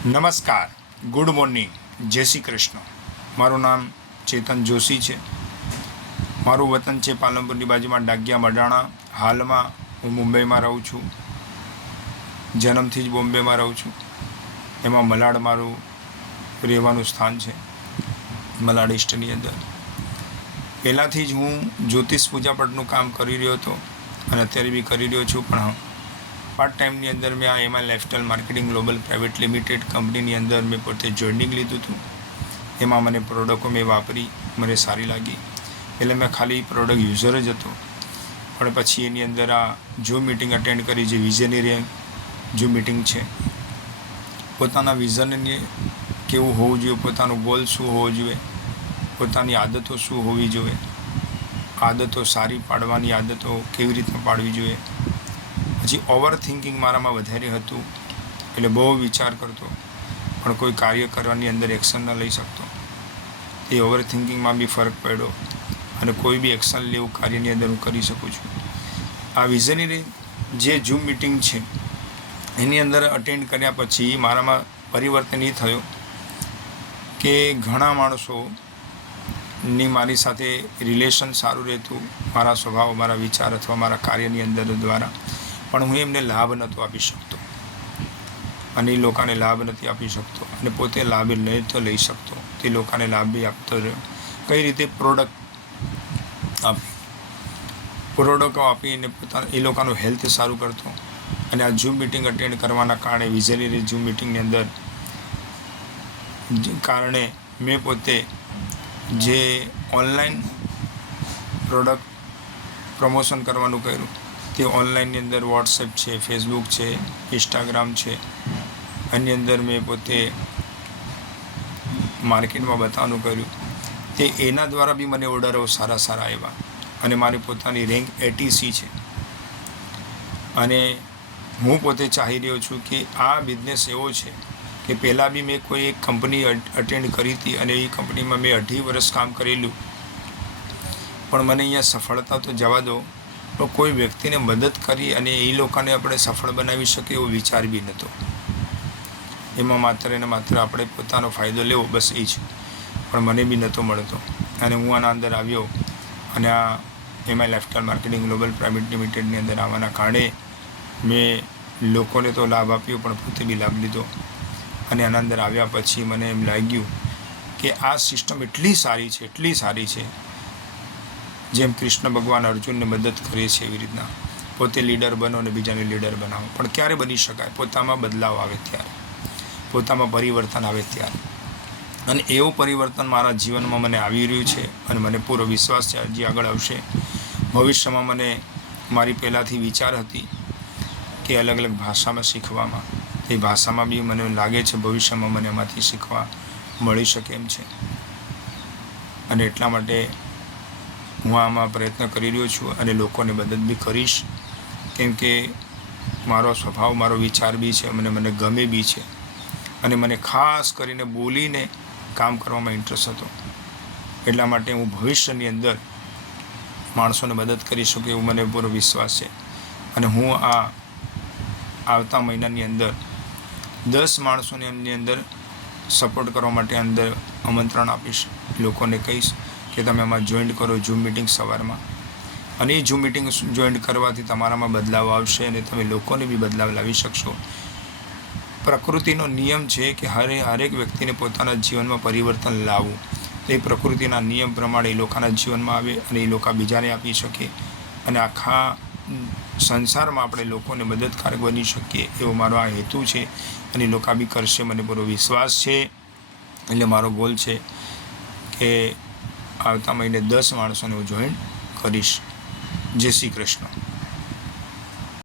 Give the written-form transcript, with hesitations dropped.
નમસ્કાર, good morning, જય શ્રી કૃષ્ણ. મારું નામ ચેતન જોશી છે. મારું વતન છે પાલનપુરની બાજુમાં ડાગિયા મડાણા. હાલમાં હું મુંબઈમાં રહું છું. જન્મથી જ બોમ્બેમાં રહું છું. એમાં મલાડ મારું રહેવાનું સ્થાન છે, મલાડ ઈસ્ટની અંદર. પહેલાંથી જ હું જ્યોતિષ પૂજાપાઠનું કામ કરી રહ્યો હતો અને અત્યારે બી કરી રહ્યો છું. પણ પાર્ટ ટાઈમની અંદર મેં આ એમાં lifestyle marketing global private limited કંપનીની અંદર મેં પોતે જોઈનિંગ લીધું હતું. એમાં મને પ્રોડક્ટો મેં વાપરી, મને સારી લાગી. એટલે મેં ખાલી પ્રોડક્ટ યુઝર જ હતો. પણ પછી એની અંદર આ ઝૂમ મિટિંગ અટેન્ડ કરી, જે વિઝનરી ઝૂમ મિટિંગ છે. પોતાના વિઝનને કેવું હોવું જોઈએ, પોતાનું ગોલ શું હોવો જોઈએ, પોતાની આદતો શું હોવી જોઈએ, આદતો સારી પાડવાની આદતો કેવી રીતના પાડવી જોઈએ. પછી ઓવર થિંકિંગ મારામાં વધારે હતું, એટલે બહુ વિચાર કરતો પણ કોઈ કાર્ય કરવાની અંદર એક્શન ન લઈ શકતો. એ ઓવર થિંકિંગમાં બી ફરક પડ્યો અને કોઈ બી એક્શન લેવું કાર્યની અંદર હું કરી શકું છું. આ વિઝનરી જે ઝૂમ મિટિંગ છે એની અંદર અટેન્ડ કર્યા પછી મારામાં પરિવર્તન એ થયો કે ઘણા માણસોની મારી સાથે રિલેશન સારું રહેતું, મારા સ્વભાવ, મારા વિચાર અથવા મારા કાર્યની અંદર દ્વારા, પણ હું એમને લાભ નહોતો આપી શકતો અને એ લોકોને લાભ નથી આપી શકતો અને પોતે લાભ નહોતો લઈ શકતો. તે લોકોને લાભ બી આપતો રહ્યો. કઈ રીતે પ્રોડક્ટો આપીને પોતાના એ લોકોનું હેલ્થ સારું કરતો. અને આ ઝૂમ મિટિંગ અટેન્ડ કરવાના કારણે, વિઝનરી ઝૂમ મિટિંગની અંદર કારણે મેં પોતે જે ઓનલાઈન પ્રોડક્ટ પ્રમોશન કરવાનું કર્યું, તે ઓનલાઈનની અંદર વોટ્સએપ છે, ફેસબુક છે, ઇન્સ્ટાગ્રામ છે, એની અંદર મેં પોતે માર્કેટમાં બતાવવાનું કર્યું. તે એના દ્વારા બી મને ઓર્ડરો સારા આવ્યા અને મારી પોતાની રેન્ક 80C છે. અને હું પોતે ચાહી રહ્યો છું કે આ બિઝનેસ એવો છે કે પહેલાં બી મેં કોઈ એક કંપની અટેન્ડ કરી હતી અને એ કંપનીમાં મેં 18 વર્ષ કામ કરેલું, પણ મને અહીંયા સફળતા તો જવા દો, પણ કોઈ વ્યક્તિને મદદ કરી અને એ લોકોને આપણે સફળ બનાવી શકીએ એવો વિચાર બી નહોતો. એમાં માત્ર ને માત્ર આપણે પોતાનો ફાયદો લેવો, બસ એ જ. પણ મને બી નહોતો મળતો અને હું આના અંદર આવ્યો અને આ એમાં લાઇફસ્ટાઇલ માર્કેટિંગ ગ્લોબલ પ્રાઇવેટ લિમિટેડની અંદર આવવાના કારણે મેં લોકોને તો લાભ આપ્યો પણ પોતે બી લાભ લીધો. અને આના અંદર આવ્યા પછી મને એમ લાગ્યું કે આ સિસ્ટમ એટલી સારી છે, જેમ કૃષ્ણ ભગવાન અર્જુનને મદદ કરે છે એવી રીતના પોતે લીડર બનો અને બીજાને લીડર બનાવો. પણ ક્યારે બની શકાય? પોતામાં બદલાવ આવે ત્યારે, પોતામાં પરિવર્તન આવે ત્યારે. અને એવું પરિવર્તન મારા જીવનમાં મને આવી રહ્યું છે અને મને પૂરો વિશ્વાસ છે હજી આગળ આવશે. ભવિષ્યમાં મને મારી પહેલાંથી વિચાર હતી કે અલગ અલગ ભાષામાં શીખવામાં, એ ભાષામાં બી મને લાગે છે ભવિષ્યમાં મને એમાંથી શીખવા મળી શકે એમ છે. અને એટલા માટે હું આમાં પ્રયત્ન કરી રહ્યો છું અને લોકોને મદદ બી કરીશ, કેમ કે મારો સ્વભાવ, મારો વિચાર બી છે, મને ગમે બી છે. અને મને ખાસ કરીને બોલીને કામ કરવામાં ઇન્ટરેસ્ટ હતો. એટલા માટે હું ભવિષ્યની અંદર માણસોને મદદ કરી શકું એવું મને પૂરો વિશ્વાસ છે. અને હું આ આવતા મહિનાની અંદર 10 માણસોને એમની અંદર સપોર્ટ કરવા માટે અંદર આમંત્રણ આપીશ. લોકોને કહીશ કે તમે આમાં જોઈન્ટ કરો ઝૂમ મિટિંગ સવારમાં. અને એ ઝૂમ મિટિંગ જોઈન્ટ કરવાથી તમારામાં બદલાવ આવશે અને તમે લોકોને બી બદલાવ લાવી શકશો. પ્રકૃતિનો નિયમ છે કે હરેક વ્યક્તિને પોતાના જીવનમાં પરિવર્તન લાવવું. તો એ પ્રકૃતિના નિયમ પ્રમાણે એ લોકોના જીવનમાં આવે અને એ લોકો બીજાને આપી શકે અને આખા સંસારમાં આપણે લોકોને મદદકારક બની શકીએ એવો મારો આ હેતુ છે. અને લોકો બી કરશે, મને પૂરો વિશ્વાસ છે. એટલે મારો ગોલ છે કે આવતા મહિને 10 માણસોને હું જોઈન કરીશ. જય શ્રી કૃષ્ણ.